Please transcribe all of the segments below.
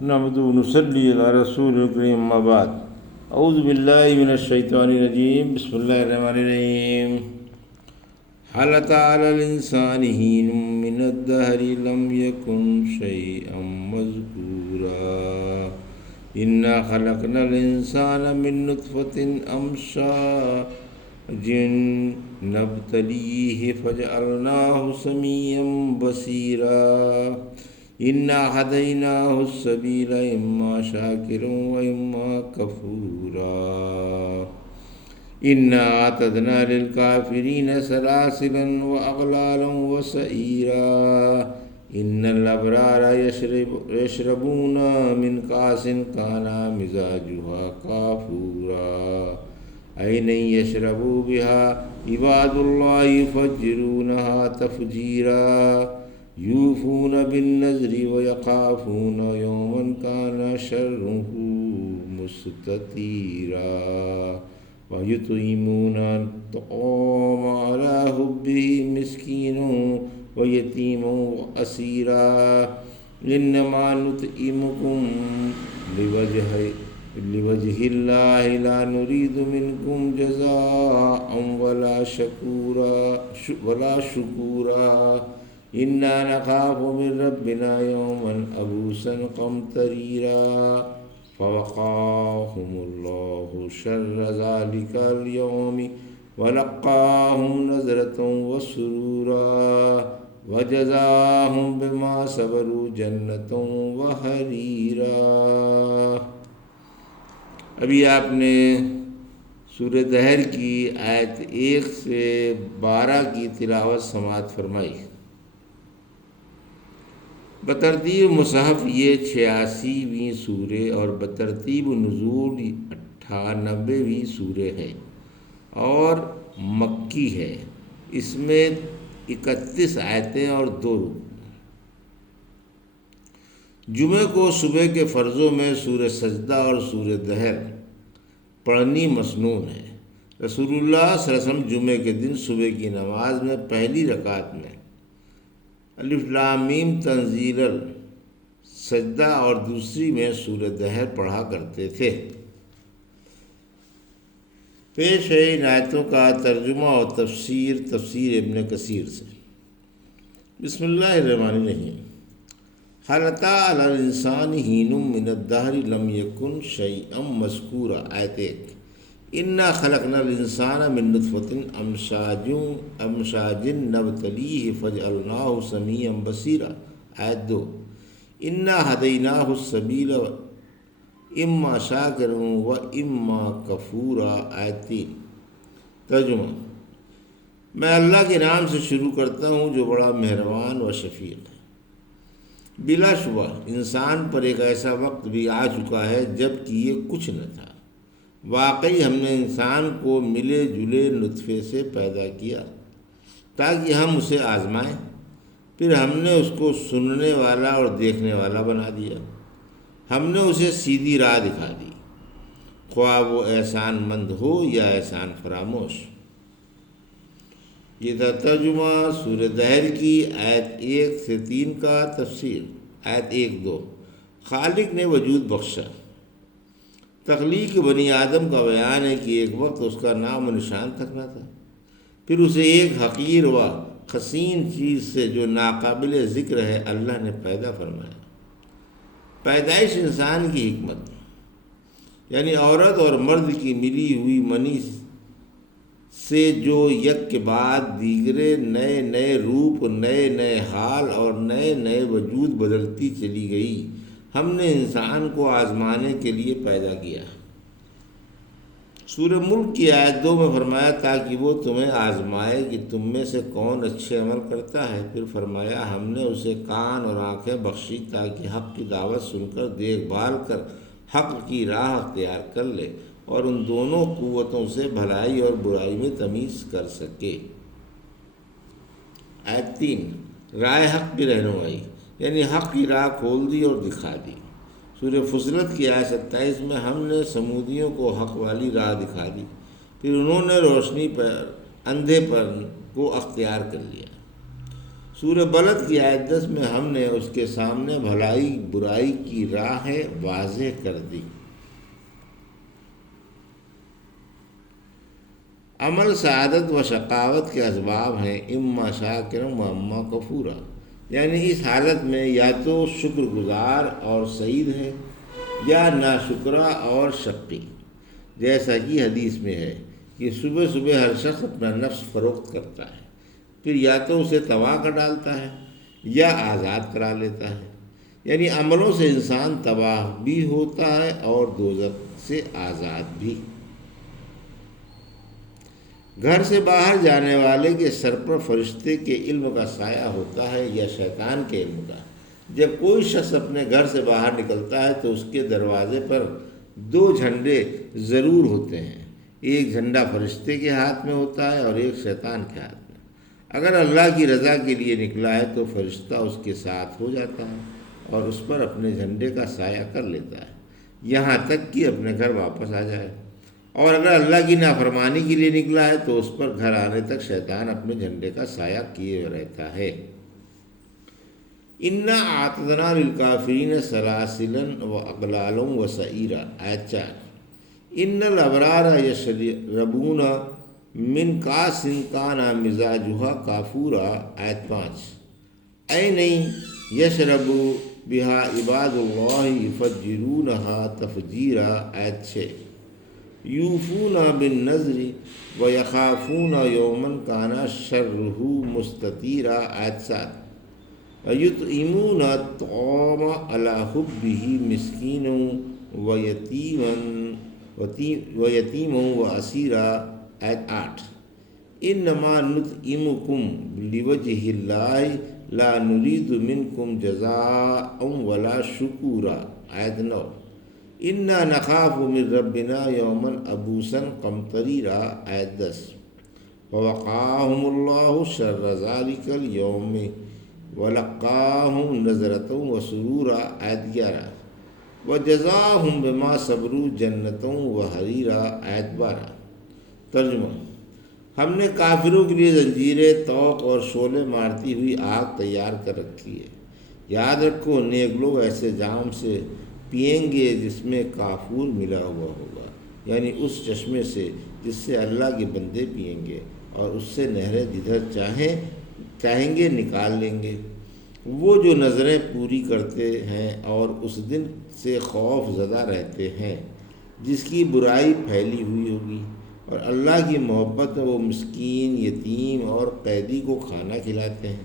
نحمد ونصلی علی رسول الکریم اما بعد اعوذ باللہ من الشیطان الرجیم بسم اللہ الرحمن الرحیم حل اتى علی الانسان حین من الدہر لم یکن شیئا مذکورا انا خلقنا الانسان من نطفۃ امشاج نبتلیہ فجعلناہ سمیعا بصیرا انا ہدیناہ السبیل اما شاکرا و اما کفورا انا اعتدنا للکافرین سلاسلا واغلالا وسعیرا ان الابرار یشربون من کاس کان مزاجها کافورا عینا یشرب بها عباد اللہ یفجرونها تفجیرا یوفون بالنذر ویخافون یوما کان شرہ مستطیرا ویطعمون الطعام علی حبہ مسکینا ویتیما واسیرا انما نطعمکم لوجہ اللہ لا نرید منکم جزاء ولا شکورا انا نخاف من ربنا یوما عبوسا قمطریرا فوقاهم اللہ شر ذلک اليوم ولقاهم نظرة وسرورا وجزاهم بما صبروا جنة وحریرا۔ ابھی آپ نے سورہ دہر کی آیت 1 سے 12 کی تلاوت سماعت فرمائی۔ بترتیب مصحف یہ 86ویں سورہ اور بترتیب نزول 98ویں سورہ ہے اور مکی ہے۔ اس میں 31 آیتیں اور 2 رکوع۔ جمعہ کو صبح کے فرضوں میں سورہ سجدہ اور سورہ دہر پڑھنی مسنون ہے۔ رسول اللہ صلی اللہ علیہ وسلم جمعہ کے دن صبح کی نماز میں پہلی رکعت میں الف لام میم تنزیل سجدہ اور دوسری میں سورہ دہر پڑھا کرتے تھے۔ پیش ہے ان آیتوں کا ترجمہ اور تفسیر ابن کثیر سے۔ بسم اللہ الرحمن الرحیم۔ حل اتى علی الانسان حین من الدہر لم یکن شیئا مذکورا۔ آیت 1۔ انا خلقنا الانسان من نطفۃ امشاج نبتلیہ فجعلناہ سمیعا بصیرا۔ آیت 2۔ انا ہدیناہ السبیل اما شاکرا و اما کفورا۔ آیت 3۔ ترجمہ۔ میں اللہ کے نام سے شروع کرتا ہوں جو بڑا مہربان و شفیق ہے۔ بلا شبہ انسان پر ایک ایسا وقت بھی آ چکا ہے جب کہ یہ کچھ نہ تھا۔ واقعی ہم نے انسان کو ملے جلے نطفے سے پیدا کیا تاکہ ہم اسے آزمائیں، پھر ہم نے اس کو سننے والا اور دیکھنے والا بنا دیا۔ ہم نے اسے سیدھی راہ دکھا دی، خواہ وہ احسان مند ہو یا احسان فراموش۔ یہ تھا ترجمہ سورہ دہر کی آیت 1 سے 3 کا تفسیر۔ آیت 1-2۔ خالق نے وجود بخشا۔ تخلیق بنی آدم کا بیان ہے کہ ایک وقت اس کا نام و نشان تک نہ تھا، پھر اسے ایک حقیر و حسین چیز سے جو ناقابل ذکر ہے اللہ نے پیدا فرمایا۔ پیدائش انسان کی حکمت یعنی عورت اور مرد کی ملی ہوئی منی سے جو یک کے بعد دیگرے نئے نئے روپ، نئے نئے حال اور نئے نئے وجود بدلتی چلی گئی، ہم نے انسان کو آزمانے کے لیے پیدا کیا۔ سورہ ملک کی آیت 2 میں فرمایا تاکہ وہ تمہیں آزمائے کہ تم میں سے کون اچھے عمل کرتا ہے، پھر فرمایا ہم نے اسے کان اور آنکھیں بخشی تاکہ حق کی دعوت سن کر دیکھ بھال کر حق کی راہ اختیار کر لے اور ان دونوں قوتوں سے بھلائی اور برائی میں تمیز کر سکے۔ آیت 3۔ راہ حق کی رہنمائی یعنی حق کی راہ کھول دی اور دکھا دی۔ سورہ فصلت کی آیت 27 میں ہم نے سمودیوں کو حق والی راہ دکھا دی، پھر انہوں نے روشنی پر اندھے پر کو اختیار کر لیا۔ سورہ بلد کی آیت 10 میں ہم نے اس کے سامنے بھلائی برائی کی راہیں واضح کر دی۔ عمل سعادت و شقاوت کے اسباب ہیں اما شاکرا و اما کفورا، یعنی اس حالت میں یا تو شکر گزار اور سعید ہے یا ناشکرا اور شقی، جیسا کہ حدیث میں ہے کہ صبح صبح ہر شخص اپنا نفس فروخت کرتا ہے، پھر یا تو اسے تباہ کر ڈالتا ہے یا آزاد کرا لیتا ہے، یعنی عملوں سے انسان تباہ بھی ہوتا ہے اور دوزخ سے آزاد بھی۔ گھر سے باہر جانے والے کے سر پر فرشتے کے علم کا سایہ ہوتا ہے یا شیطان کے علم کا۔ جب کوئی شخص اپنے گھر سے باہر نکلتا ہے تو اس کے دروازے پر 2 جھنڈے ضرور ہوتے ہیں، ایک جھنڈا فرشتے کے ہاتھ میں ہوتا ہے اور ایک شیطان کے ہاتھ میں۔ اگر اللہ کی رضا کے لیے نکلا ہے تو فرشتہ اس کے ساتھ ہو جاتا ہے اور اس پر اپنے جھنڈے کا سایہ کر لیتا ہے یہاں تک کہ اپنے گھر واپس آ جائے، اور اگر اللہ کی نافرمانی کے لیے نکلا ہے تو اس پر گھر آنے تک شیطان اپنے جھنڈے کا سایہ کیے رہتا ہے۔ انا اعتدنا للکافرین سلاسلا و اغلالا و سعیرا، آیت 4۔ ان الابرار یشربون من کاس کان مزاجها کافورا، آیت 5۔ نہیں یشرب بہا عباد اللہ یفجرونها تفجیرا، آیت 6۔ یوفون بالنذر ویخافون یوما کان شرہ مستطیرا، آیت 7۔ یطعمون الطعام علی حبہ مسکینا ویتیما واسیرا، آیت 8۔ انما نطعمکم لوجہ اللہ لا نرید منکم جزاء ولا شکورا، آیت 9۔ انا نخاف من ربنا یوما عبوسا قمطریرا، آیت 10۔ ووقاہم اللہ شر ذلک اليوم ولقاہم نظرۃ وسرورا، آیت 11۔ وجزاہم بما صبروا جنۃ وحریرا، آیت 12۔ ترجمہ: ہم نے کافروں کے لیے زنجیریں، طوق اور شعلے مارتی ہوئی آگ تیار کر رکھی ہے۔ یاد رکھو نیک لوگ ایسے جام سے پئیں گے جس میں کافور ملا ہوا ہوگا، یعنی اس چشمے سے جس سے اللہ کے بندے پئیں گے، اور اس سے نہریں جدھر چاہیں گے نکال لیں گے۔ وہ جو نظریں پوری کرتے ہیں اور اس دن سے خوف زدہ رہتے ہیں جس کی برائی پھیلی ہوئی ہوگی، اور اللہ کی محبت میں وہ مسکین، یتیم اور قیدی کو کھانا کھلاتے ہیں،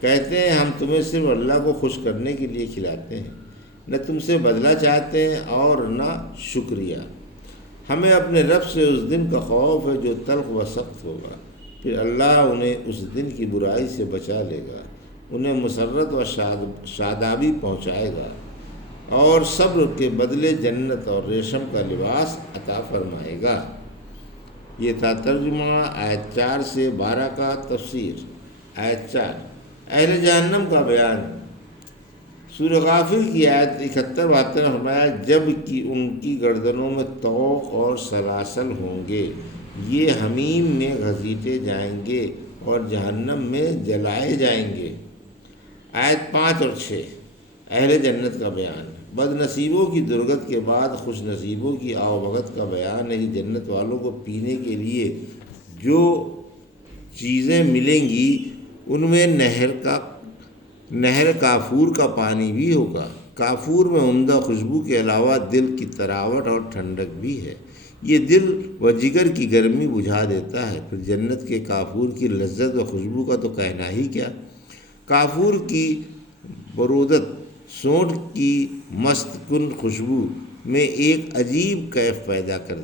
کہتے ہیں ہم تمہیں صرف اللہ کو خوش کرنے کے لیے کھلاتے ہیں، نہ تم سے بدلہ چاہتے ہیں اور نہ شکریہ۔ ہمیں اپنے رب سے اس دن کا خوف ہے جو تلخ و سخت ہوگا، پھر اللہ انہیں اس دن کی برائی سے بچا لے گا، انہیں مسرت و شادابی پہنچائے گا، اور صبر کے بدلے جنت اور ریشم کا لباس عطا فرمائے گا۔ یہ تھا ترجمہ آیت 4 سے 12 کا تفسیر۔ آیت 4، اہل جہنم کا بیان۔ سورہ غافر کی آیت 71-72 میں فرمایا جب کہ ان کی گردنوں میں طوق اور سلاسل ہوں گے، یہ حمیم میں گھسیٹے جائیں گے اور جہنم میں جلائے جائیں گے۔ آیت 5 اور 6، اہل جنت کا بیان۔ بد نصیبوں کی درگت کے بعد خوش نصیبوں کی آوبھگت کا بیان ہے۔ جنت والوں کو پینے کے لیے جو چیزیں ملیں گی ان میں نہر کافور کا پانی بھی ہوگا۔ کافور میں عمدہ خوشبو کے علاوہ دل کی تراوٹ اور ٹھنڈک بھی ہے، یہ دل و جگر کی گرمی بجھا دیتا ہے۔ پھر جنت کے کافور کی لذت و خوشبو کا تو کہنا ہی کیا۔ کافور کی برودت سونٹ کی مست کن خوشبو میں ایک عجیب کیف پیدا کر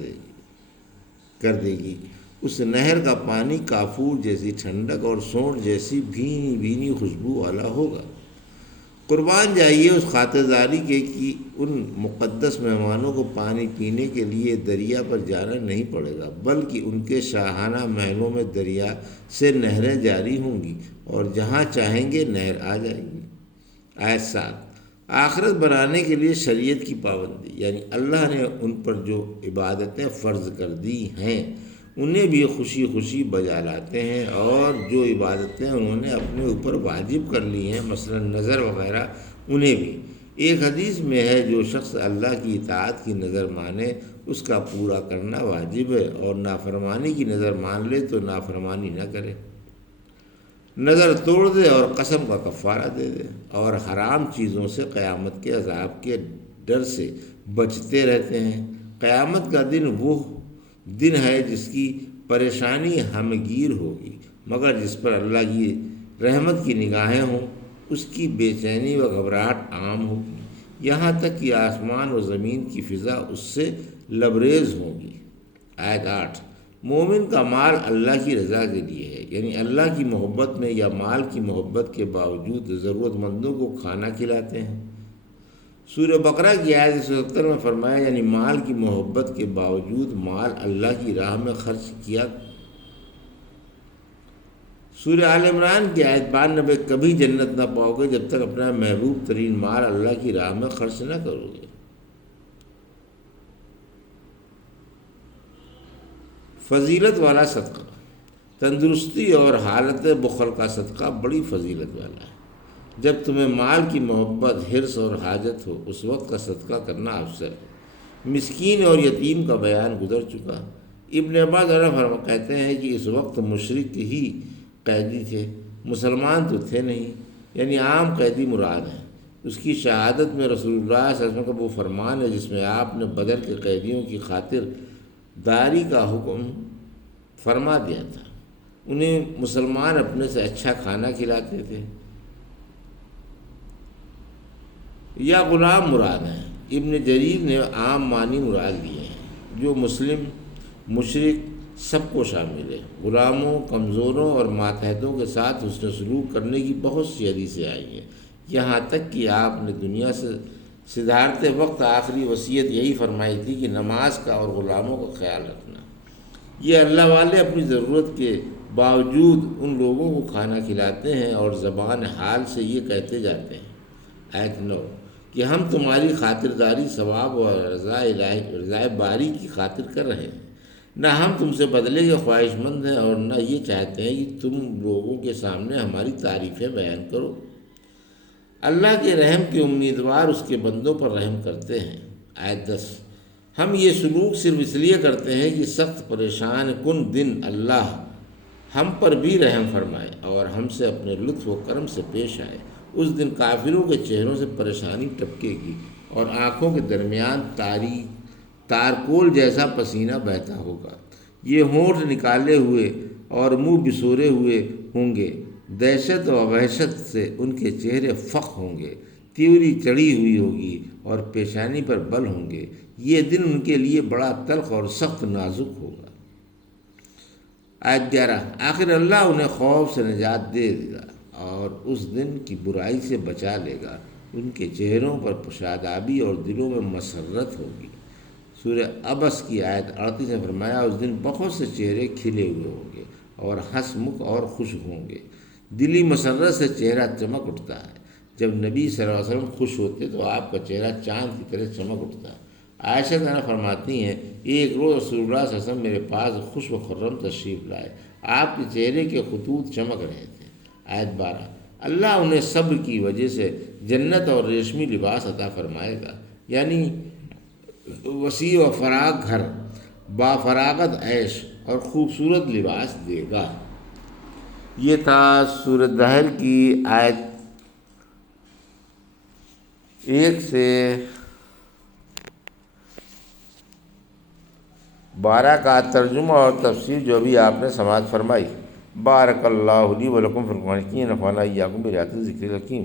دے گی۔ اس نہر کا پانی کافور جیسی ٹھنڈک اور سونٹ جیسی بھینی بھینی خوشبو والا ہوگا۔ قربان جائیے اس خاطرداری کے کہ ان مقدس مہمانوں کو پانی پینے کے لیے دریا پر جانا نہیں پڑے گا، بلکہ ان کے شاہانہ محلوں میں دریا سے نہریں جاری ہوں گی اور جہاں چاہیں گے نہر آ جائے گی۔ آیت 7، آخرت بنانے کے لیے شریعت کی پابندی، یعنی اللہ نے ان پر جو عبادتیں فرض کر دی ہیں انہیں بھی خوشی خوشی بجا لاتے ہیں، اور جو عبادتیں انہوں نے اپنے اوپر واجب کر لی ہیں مثلا نظر وغیرہ انہیں بھی۔ ایک حدیث میں ہے جو شخص اللہ کی اطاعت کی نظر مانے اس کا پورا کرنا واجب ہے، اور نافرمانی کی نظر مان لے تو نافرمانی نہ کرے، نظر توڑ دے اور قسم کا کفارہ دے دے، اور حرام چیزوں سے قیامت کے عذاب کے ڈر سے بچتے رہتے ہیں۔ قیامت کا دن وہ دن ہے جس کی پریشانی ہمگیر ہوگی، مگر جس پر اللہ کی رحمت کی نگاہیں ہوں اس کی بے چینی و گھبراہٹ عام ہوگی، یہاں تک کہ آسمان و زمین کی فضا اس سے لبریز ہوگی۔ آیت 8۔ مومن کا مال اللہ کی رضا کے لیے ہے، یعنی اللہ کی محبت میں یا مال کی محبت کے باوجود ضرورت مندوں کو کھانا کھلاتے ہیں۔ سورہ بقرہ کی آیت 170 میں فرمایا یعنی مال کی محبت کے باوجود مال اللہ کی راہ میں خرچ کیا۔ سورہ آل عمران کی آیت 92 کبھی جنت نہ پاؤ گے جب تک اپنا محبوب ترین مال اللہ کی راہ میں خرچ نہ کرو گے۔ فضیلت والا صدقہ، تندرستی اور حالت بخل کا صدقہ بڑی فضیلت والا ہے۔ جب تمہیں مال کی محبت، حرص اور حاجت ہو اس وقت کا صدقہ کرنا افضل ہے۔ مسکین اور یتیم کا بیان گزر چکا۔ ابن عباس کہتے ہیں کہ اس وقت مشرک ہی قیدی تھے، مسلمان تو تھے نہیں، یعنی عام قیدی مراد ہیں۔ اس کی شہادت میں رسول اللہ صلی اللہ علیہ وسلم کا وہ فرمان ہے جس میں آپ نے بدر کے قیدیوں کی خاطر داری کا حکم فرما دیا تھا۔ انہیں مسلمان اپنے سے اچھا کھانا کھلاتے تھے۔ یا غلام مراد ہیں، ابن جریر نے عام معنی مراد لیے ہیں جو مسلم مشرک سب کو شامل ہے۔ غلاموں، کمزوروں اور ماتحتوں کے ساتھ حسن سلوک کرنے کی بہت سی حدیثیں آئی ہیں، یہاں تک کہ آپ نے دنیا سے سدھارتے وقت آخری وصیت یہی فرمائی تھی کہ نماز کا اور غلاموں کا خیال رکھنا۔ یہ اللہ والے اپنی ضرورت کے باوجود ان لوگوں کو کھانا کھلاتے ہیں اور زبان حال سے یہ کہتے جاتے ہیں۔ آیت 9 کہ ہم تمہاری خاطرداری ثواب اور رضا باری کی خاطر کر رہے ہیں، نہ ہم تم سے بدلے کے خواہش مند ہیں اور نہ یہ چاہتے ہیں کہ تم لوگوں کے سامنے ہماری تعریفیں بیان کرو۔ اللہ کے رحم کے امیدوار اس کے بندوں پر رحم کرتے ہیں۔ آیت 10 ہم یہ سلوک صرف اس لیے کرتے ہیں کہ سخت پریشان کن دن اللہ ہم پر بھی رحم فرمائے اور ہم سے اپنے لطف و کرم سے پیش آئے۔ اس دن کافروں کے چہروں سے پریشانی ٹپکے گی اور آنکھوں کے درمیان تارکول جیسا پسینہ بہتا ہوگا۔ یہ ہونٹ نکالے ہوئے اور منہ بسورے ہوئے ہوں گے، دہشت و وحشت سے ان کے چہرے فخ ہوں گے، تیوری چڑھی ہوئی ہوگی اور پیشانی پر بل ہوں گے۔ یہ دن ان کے لیے بڑا تلخ اور سخت نازک ہوگا۔ آیت 11 آخر اللہ انہیں خوف سے نجات دے گا اور اس دن کی برائی سے بچا لے گا، ان کے چہروں پر شادابی اور دلوں میں مسرت ہوگی۔ سورہ عبس کی آیت 38 نے فرمایا اس دن بہت سے چہرے کھلے ہوئے ہوں گے اور ہنس مکھ اور خوش ہوں گے، دلی مسرت سے چہرہ چمک اٹھتا ہے۔ جب نبی صلی اللہ علیہ وسلم خوش ہوتے تو آپ کا چہرہ چاند کی طرح چمک اٹھتا ہے۔ عائشہ زینب فرماتی ہیں ایک روز رسول اللہ صلی اللہ علیہ وسلم میرے پاس خوش و خرم تشریف لائے، آپ کے چہرے کے خطوط چمک رہے تھے۔ آیت 12 اللہ انہیں صبر کی وجہ سے جنت اور ریشمی لباس عطا فرمائے گا، یعنی وسیع و فراغ گھر، با فراغت عیش اور خوبصورت لباس دے گا۔ یہ تھا سورہ دہل کی آیت 1 سے 12 کا ترجمہ اور تفسیر جو بھی آپ نے سماعت فرمائی۔ بارک اللہ لی و لکم فی القرآن الحکیم، نفعنا اياکم بآیات الذکر الحکیم۔